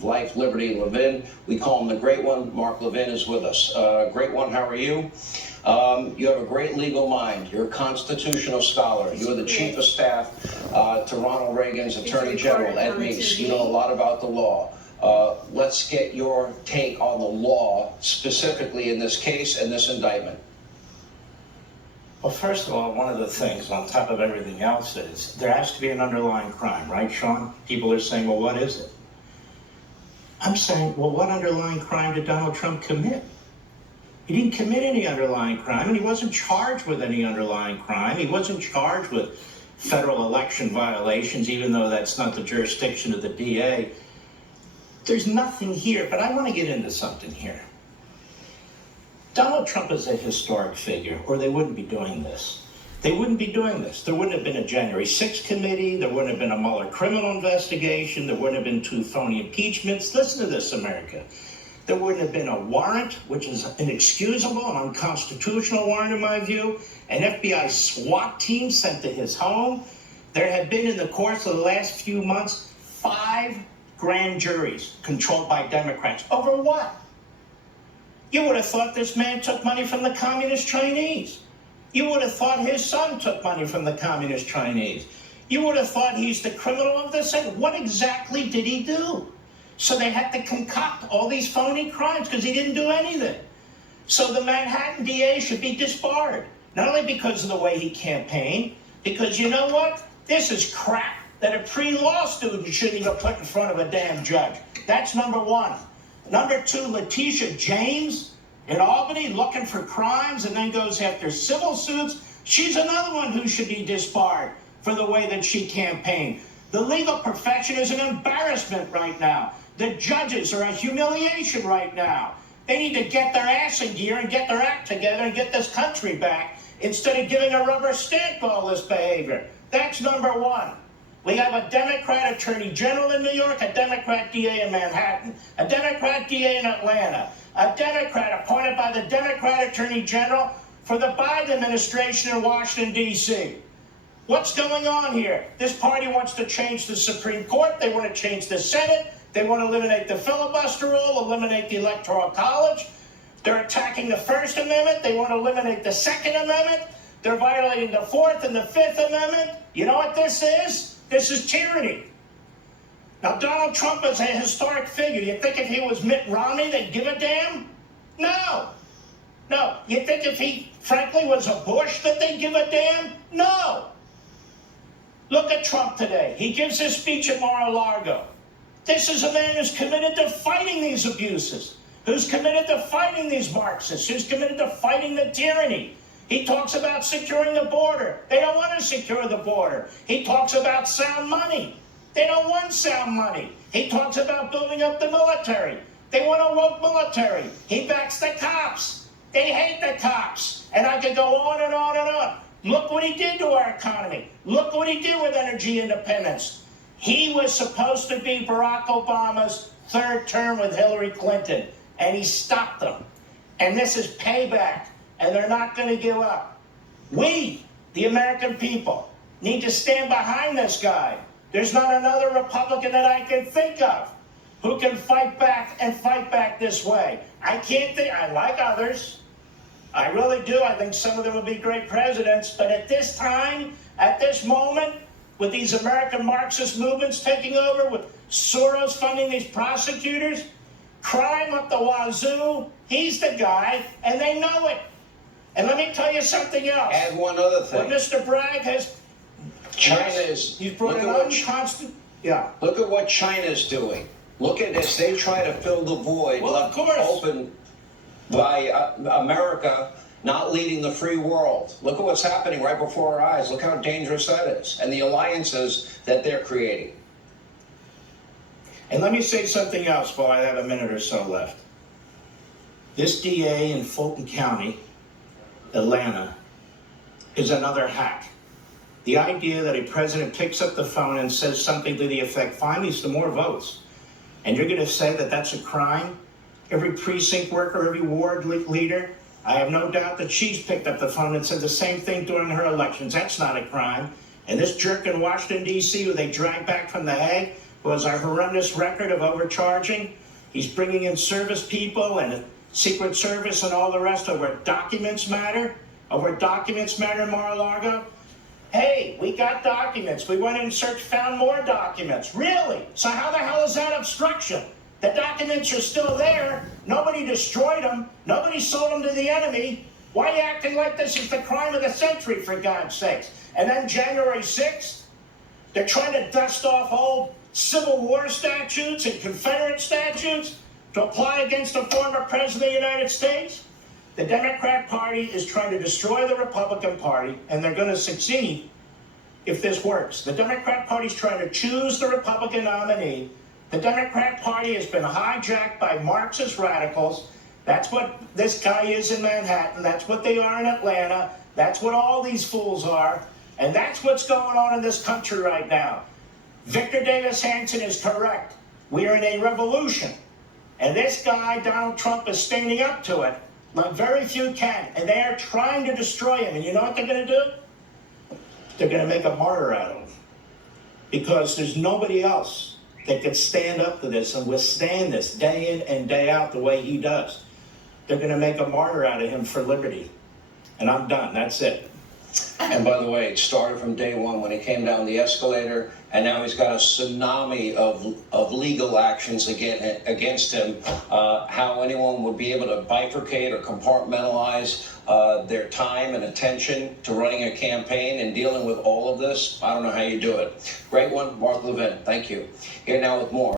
Life, Liberty, Levin. We call him the Great One. Mark Levin is with us. Great One, how are you? You have a great legal mind. You're a constitutional scholar. You're the chief of staff to Ronald Reagan's Attorney General, Ed Meese. You know a lot about the law. Let's get your take on the law, specifically in this case and this indictment. Well, first of all, one of the things on top of everything else is there has to be an underlying crime, right, Sean? People are saying, well, what is it? I'm saying, well, what underlying crime did Donald Trump commit? He didn't commit any underlying crime, and he wasn't charged with any underlying crime. He wasn't charged with federal election violations, even though that's not the jurisdiction of the DA. There's nothing here, but I want to get into something here. Donald Trump is a historic figure, or they wouldn't be doing this. They wouldn't be doing this. There wouldn't have been a January 6th committee. There wouldn't have been a Mueller criminal investigation. There wouldn't have been 2 phony impeachments. Listen to this, America. There wouldn't have been a warrant, which is inexcusable, an unconstitutional warrant in my view, an FBI SWAT team sent to his home. There have been, in the course of the last few months, 5 grand juries controlled by Democrats. Over what? You would have thought this man took money from the communist Chinese. You would have thought his son took money from the communist Chinese. You would have thought he's the criminal of this. What exactly did he do? So they had to concoct all these phony crimes because he didn't do anything. So the Manhattan DA should be disbarred, not only because of the way he campaigned, because you know what? This is crap that a pre-law student shouldn't even put in front of a damn judge. That's number one. Number 2, Letitia James in Albany looking for crimes and then goes after civil suits. She's another one who should be disbarred for the way that she campaigned. The legal profession is an embarrassment right now. The judges are a humiliation right now. They need to get their ass in gear and get their act together and get this country back instead of giving a rubber stamp to all this behavior. That's number 1. We have a Democrat Attorney General in New York, a Democrat DA in Manhattan, a Democrat DA in Atlanta, a Democrat appointed by the Democrat Attorney General for the Biden administration in Washington, D.C. What's going on here? This party wants to change the Supreme Court. They want to change the Senate. They want to eliminate the filibuster rule, eliminate the Electoral College. They're attacking the First Amendment. They want to eliminate the Second Amendment. They're violating the Fourth and the Fifth Amendment. You know what this is? This is tyranny. Now, Donald Trump is a historic figure. You think if he was Mitt Romney, they'd give a damn? No. No. You think if he, frankly, was a Bush, that they'd give a damn? No. Look at Trump today. He gives his speech at Mar-a-Lago. This is a man who's committed to fighting these abuses, who's committed to fighting these Marxists, who's committed to fighting the tyranny. He talks about securing the border. They don't want to secure the border. He talks about sound money. They don't want sound money. He talks about building up the military. They want a woke military. He backs the cops. They hate the cops. And I could go on and on and on. Look what he did to our economy. Look what he did with energy independence. He was supposed to be Barack Obama's 3rd term with Hillary Clinton, and he stopped them. And this is payback. And they're not going to give up. We, the American people, need to stand behind this guy. There's not another Republican that I can think of who can fight back and fight back this way. I can't think. I like others. I really do. I think some of them would be great presidents. But at this time, at this moment, with these American Marxist movements taking over, with Soros funding these prosecutors, crime up the wazoo, he's the guy, and they know it. And let me tell you something else. Add one other thing. What Mr. Bragg has... China is... He's brought an unconstant... Yeah. Look at what China's doing. Look at this. They try to fill the void left open by America not leading the free world. Look at what's happening right before our eyes. Look how dangerous that is. And the alliances that they're creating. And let me say something else while I have a minute or so left. This DA in Fulton County, Atlanta, is another hack. The idea that a president picks up the phone and says something to the effect, find me some more votes, and you're going to say that that's a crime? Every precinct worker, every ward leader, I have no doubt that she's picked up the phone and said the same thing during her elections. That's not a crime. And this jerk in Washington, D.C., who they dragged back from The Hague, was our horrendous record of overcharging. He's bringing in service people and Secret Service and all the rest over documents matter. Over documents matter, Mar-a-Lago. Hey, we got documents. We went in and searched, found more documents. Really? So how the hell is that obstruction? The documents are still there. Nobody destroyed them. Nobody sold them to the enemy. Why are you acting like this is the crime of the century, for God's sakes? And then January 6th, they're trying to dust off old Civil War statutes and Confederate statutes to apply against the former President of the United States. The Democrat Party is trying to destroy the Republican Party, and they're going to succeed if this works. The Democrat Party is trying to choose the Republican nominee. The Democrat Party has been hijacked by Marxist radicals. That's what this guy is in Manhattan. That's what they are in Atlanta. That's what all these fools are. And that's what's going on in this country right now. Victor Davis Hanson is correct. We are in a revolution. And this guy, Donald Trump, is standing up to it. Like very few can. And they are trying to destroy him. And you know what they're going to do? They're going to make a martyr out of him. Because there's nobody else that could stand up to this and withstand this day in and day out the way he does. They're going to make a martyr out of him for liberty. And I'm done. That's it. And by the way, it started from day one when he came down the escalator, and now he's got a tsunami of legal actions against him. How anyone would be able to bifurcate or compartmentalize their time and attention to running a campaign and dealing with all of this, I don't know how you do it. Great one, Mark Levin. Thank you. Here now with more.